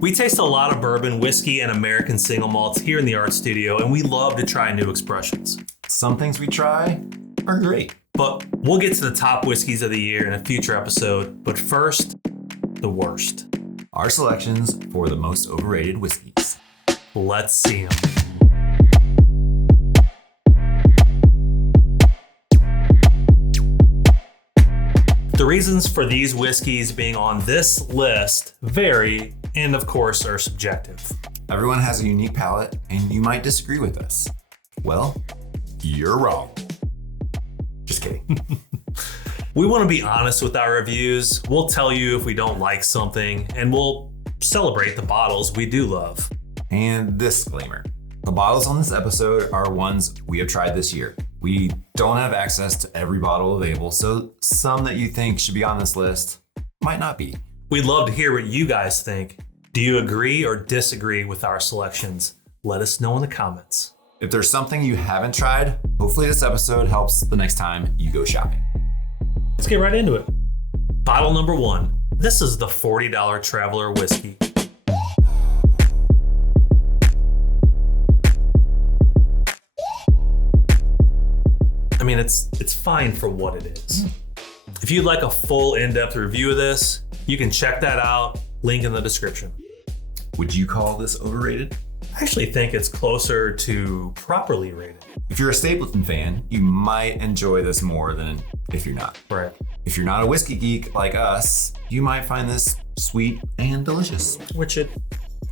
We taste a lot of bourbon, whiskey, and American single malts here in the art studio, and we love to try new expressions. Some things we try are great. But we'll get to the top whiskeys of the year in a future episode. But first, the worst. Our selections for the most overrated whiskeys. Let's see them. The reasons for these whiskeys being on this list vary and, of course, are subjective. Everyone has a unique palate, and you might disagree with us. Well, you're wrong. Just kidding. We want to be honest with our reviews. We'll tell you if we don't like something, and we'll celebrate the bottles we do love. And disclaimer, the bottles on this episode are ones we have tried this year. We don't have access to every bottle available, so some that you think should be on this list might not be. We'd love to hear what you guys think. Do you agree or disagree with our selections? Let us know in the comments. If there's something you haven't tried, hopefully this episode helps the next time you go shopping. Let's get right into it. Bottle number 1. This is the $40 Traveler Whiskey. I mean, it's fine for what it is. If you'd like a full in-depth review of this, you can check that out. Link in the description. Would you call this overrated? I actually think it's closer to properly rated. If you're a Stapleton fan, you might enjoy this more than if you're not. Right. If you're not a whiskey geek like us, you might find this sweet and delicious. Which it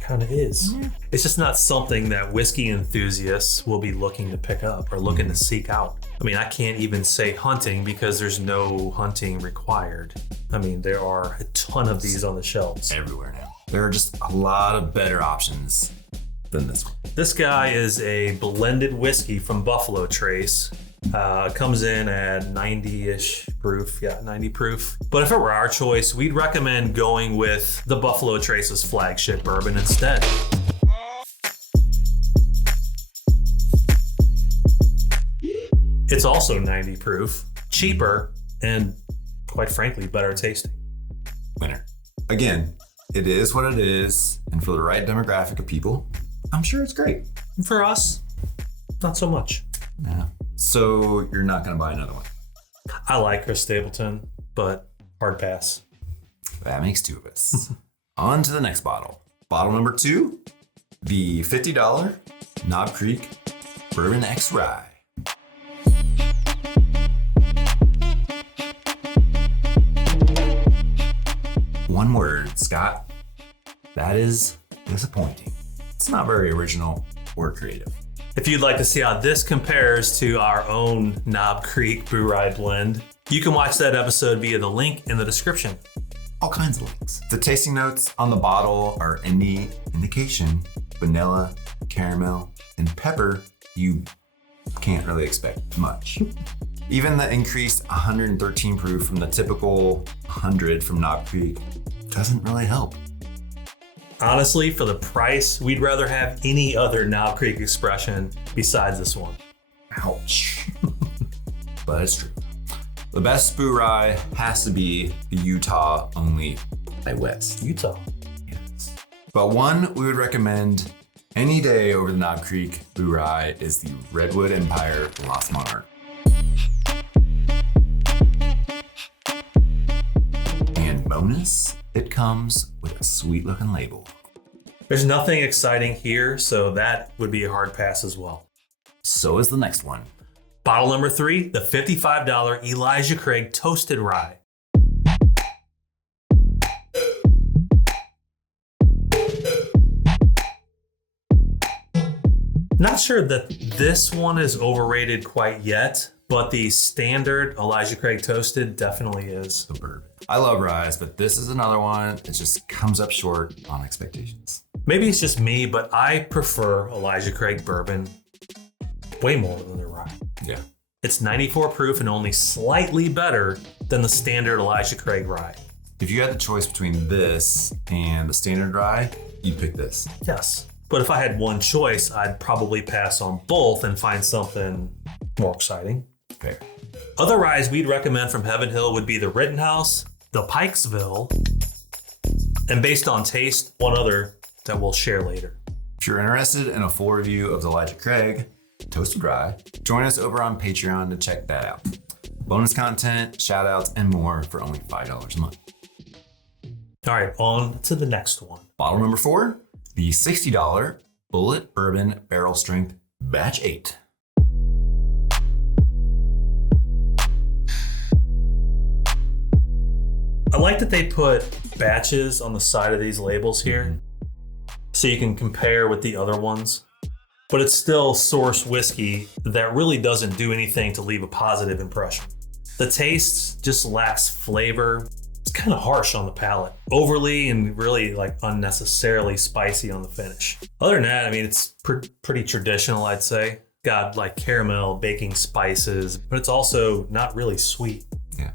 kind of is. Yeah. It's just not something that whiskey enthusiasts will be looking to pick up or looking to seek out. I mean, I can't even say hunting because there's no hunting required. I mean, there are a ton of these on the shelves. Everywhere now. There are just a lot of better options than this one. This guy is a blended whiskey from Buffalo Trace. Comes in at 90-ish proof. Yeah, 90 proof. But if it were our choice, we'd recommend going with the Buffalo Trace's flagship bourbon instead. It's also 90 proof, cheaper, and quite frankly, better tasting. Winner. Again, it is what it is, and for the right demographic of people, I'm sure it's great. For us, not so much. Yeah. So you're not going to buy another one? I like Chris Stapleton, but hard pass. That makes two of us. On to the next bottle. Bottle number 2, the $50 Knob Creek Bourbon X Rye. One word, Scott. That is disappointing. It's not very original or creative. If you'd like to see how this compares to our own Knob Creek Brew Rye blend, you can watch that episode via the link in the description. All kinds of links. The tasting notes on the bottle are any indication. Vanilla, caramel, and pepper, you can't really expect much. Even the increased 113 proof from the typical 100 from Knob Creek doesn't really help. Honestly, for the price, we'd rather have any other Knob Creek expression besides this one. Ouch. But it's true. The best brew rye has to be the Utah only by West. Utah. Yes. But one we would recommend any day over the Knob Creek brew rye is the Redwood Empire Lost Monarch. And bonus, it comes with a sweet looking label. There's nothing exciting here, so that would be a hard pass as well. So is the next one. Bottle number 3, the $55 Elijah Craig Toasted Rye. Not sure that this one is overrated quite yet, but the standard Elijah Craig Toasted definitely is. Superb. I love ryes, but this is another one that just comes up short on expectations. Maybe it's just me, but I prefer Elijah Craig bourbon way more than the rye. Yeah. It's 94 proof and only slightly better than the standard Elijah Craig rye. If you had the choice between this and the standard rye, you'd pick this. Yes. But if I had one choice, I'd probably pass on both and find something more exciting. Fair. Other ryes we'd recommend from Heaven Hill would be the Rittenhouse, the Pikesville, And based on taste, one other that we'll share later. If you're interested in a full review of the Elijah Craig Toasted Rye, join us over on Patreon to check that out. Bonus content, shoutouts, and more for only $5 a month. All right, on to the next one. Bottle number 4, the $60 Bullet Bourbon Barrel Strength Batch 8. I like that they put batches on the side of these labels here so you can compare with the other ones. But it's still sourced whiskey that really doesn't do anything to leave a positive impression. The taste just lacks flavor. It's kind of harsh on the palate. Overly and really like unnecessarily spicy on the finish. Other than that, I mean, it's pretty traditional, I'd say. Got like caramel, baking spices, but it's also not really sweet. Yeah,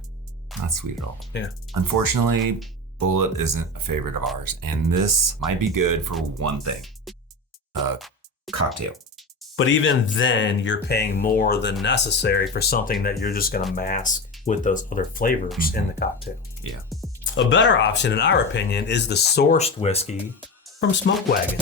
not sweet at all. Yeah. Unfortunately, Bullet isn't a favorite of ours, and this might be good for one thing. Cocktail. But even then, you're paying more than necessary for something that you're just gonna mask with those other flavors in the cocktail. Yeah. A better option, in our opinion, is the sourced whiskey from Smoke Wagon.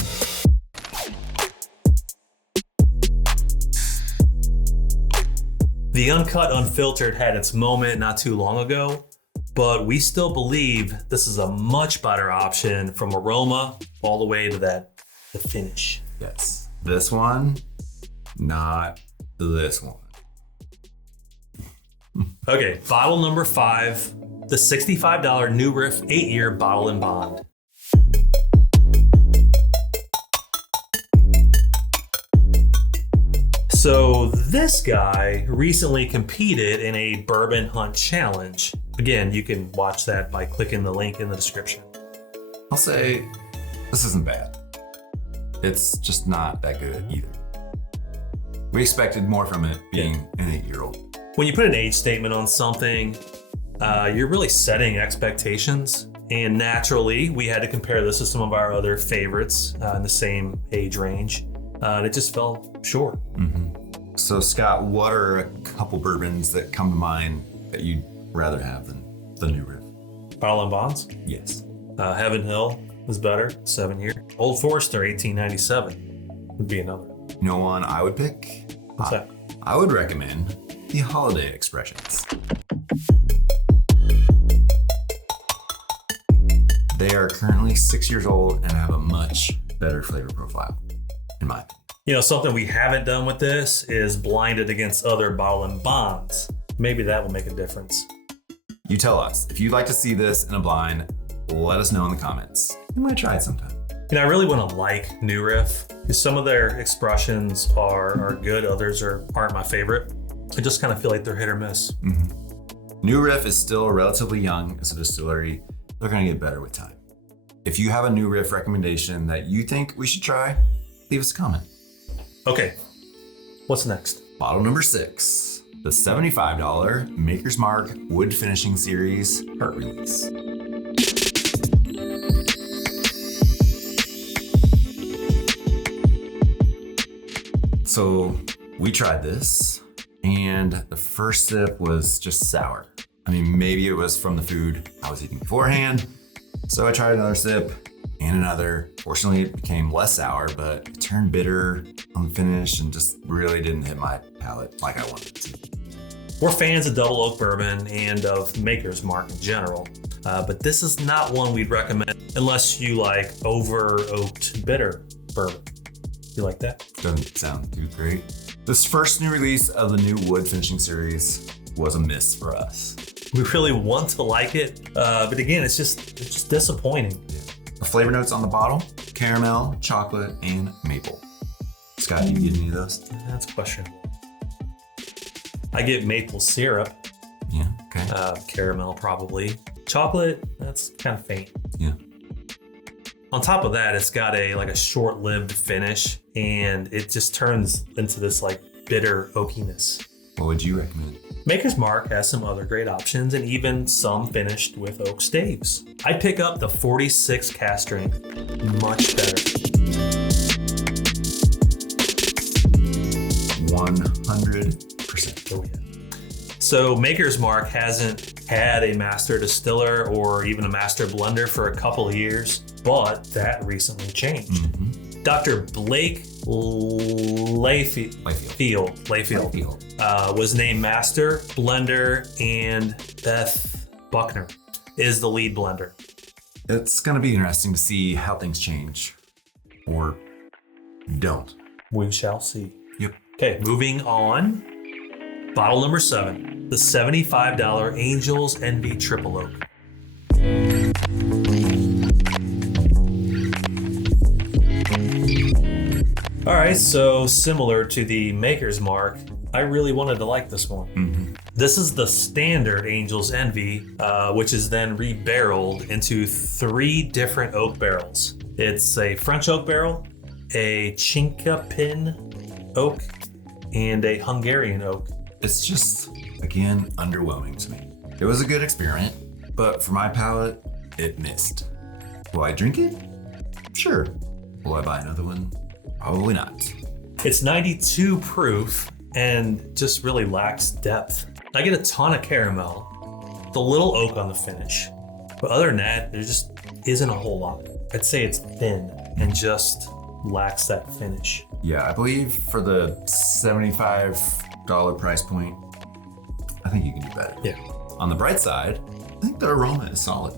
The uncut, unfiltered had its moment not too long ago, but we still believe this is a much better option from aroma all the way to the finish. Yes. This one, not this one. Okay, bottle number 5, the $65 New Riff 8-year bottle and bond. So this guy recently competed in a bourbon hunt challenge. Again, you can watch that by clicking the link in the description. I'll say this isn't bad. It's just not that good either. We expected more from it being an 8-year-old. When you put an age statement on something, you're really setting expectations. And naturally, we had to compare this to some of our other favorites in the same age range. And it just fell short. Mm-hmm. So Scott, what are a couple bourbons that come to mind that you'd rather have than the New Riff? Bottle and bonds? Yes. Heaven Hill was better, 7-year. Old Forester, 1897 would be another. You know one I would pick? What's that? I would recommend the Holiday Expressions. They are currently 6 years old and have a much better flavor profile, in my opinion. You know, something we haven't done with this is blinded against other bottle and bonds. Maybe that will make a difference. You tell us. If you'd like to see this in a blind, let us know in the comments. We might try it sometime. You know, I really want to like New Riff because some of their expressions are good, others aren't my favorite. I just kind of feel like they're hit or miss. Mm-hmm. New Riff is still relatively young as a distillery. They're going to get better with time. If you have a New Riff recommendation that you think we should try, leave us a comment. Okay, what's next? Bottle number 6, the $75 Maker's Mark Wood Finishing Series Heart Release. So we tried this, and the first sip was just sour. I mean, maybe it was from the food I was eating beforehand. So I tried another sip and another. Fortunately, it became less sour, but it turned bitter on the finish and just really didn't hit my palate like I wanted it to. We're fans of double oak bourbon and of Maker's Mark in general, but this is not one we'd recommend unless you like over-oaked bitter bourbon. You like that? Doesn't sound too great. This first new release of the new wood finishing series was a miss for us. We really want to like it, but again, it's just disappointing. Yeah. The flavor notes on the bottle: caramel, chocolate, and maple. Scott, do you get any of those? That's questionable. I get maple syrup. Yeah, okay. Caramel probably. Chocolate, that's kind of faint. Yeah. On top of that, it's got a short-lived finish, and it just turns into this like bitter oakiness. What would you recommend? Maker's Mark has some other great options, and even some finished with oak staves. I'd pick up the 46 cast strength, much better. 100%. Oh yeah. So Maker's Mark hasn't had a master distiller or even a master blender for a couple of years, but that recently changed. Dr. Blake Layfield was named master blender, and Beth Buckner is the lead blender. It's going to be interesting to see how things change or don't. We shall see. Yep. Okay, moving on. Bottle number 7, the $75 Angel's Envy Triple Oak. All right, so similar to the Maker's Mark, I really wanted to like this one. This is the standard Angel's Envy, which is then re-barreled into 3 different oak barrels. It's a French oak barrel, a Chinkapin oak, and a Hungarian oak. It's just, again, underwhelming to me. It was a good experiment, but for my palate, it missed. Will I drink it? Sure. Will I buy another one? Probably not. It's 92 proof and just really lacks depth. I get a ton of caramel, the little oak on the finish, but other than that, there just isn't a whole lot. I'd say it's thin and just lacks that finish. Yeah, I believe for the $75 price point, I think you can do better. Yeah. On the bright side, I think the aroma is solid.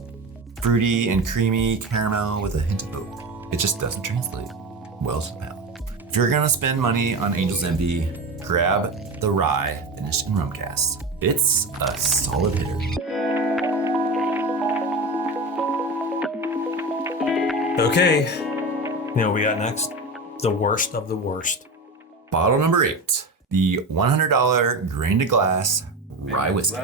Fruity and creamy caramel with a hint of oak. It just doesn't translate well to the palate. If you're gonna spend money on Angel's Envy, grab the rye finished in rum cast. It's a solid hitter. Okay, you know what we got next? The worst of the worst. Bottle number 8, the $100 grain to glass rye whiskey.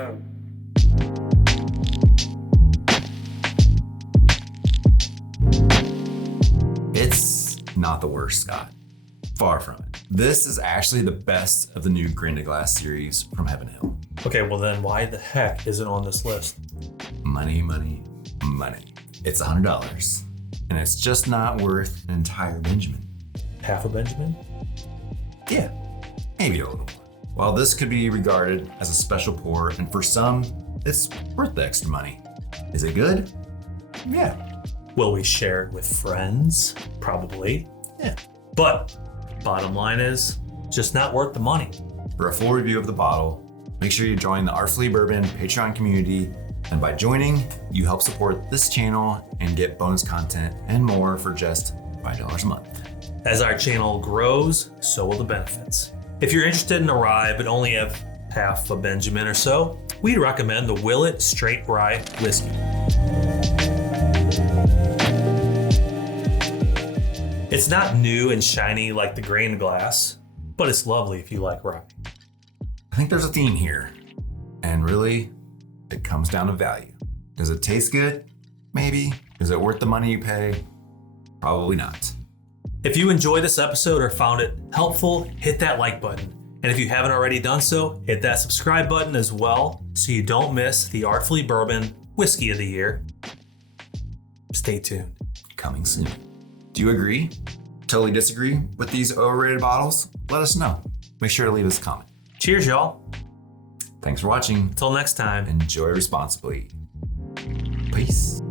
It's not the worst, Scott. Far from it. This is actually the best of the new grain to glass series from Heaven Hill. Okay, well then why the heck is it on this list? Money, money, money. It's $100, and it's just not worth an entire Benjamin. Half a Benjamin? Yeah, maybe a little more. While this could be regarded as a special pour, and for some, it's worth the extra money. Is it good? Yeah. Will we share it with friends? Probably. Yeah. But bottom line is, just not worth the money. For a full review of the bottle, make sure you join the Artfully Bourbon Patreon community. And by joining, you help support this channel and get bonus content and more for just $5 a month. As our channel grows, so will the benefits. If you're interested in a rye but only have half a Benjamin or so, we'd recommend the Willet Straight Rye Whiskey. It's not new and shiny like the grain glass, but it's lovely if you like rye. I think there's a theme here, and really, it comes down to value. Does it taste good? Maybe. Is it worth the money you pay? Probably not. If you enjoyed this episode or found it helpful, hit that like button. And if you haven't already done so, hit that subscribe button as well so you don't miss the Artfully Bourbon Whiskey of the Year. Stay tuned. Coming soon. Do you agree? Totally disagree with these overrated bottles? Let us know. Make sure to leave us a comment. Cheers, y'all. Thanks for watching. Until next time. Enjoy responsibly. Peace.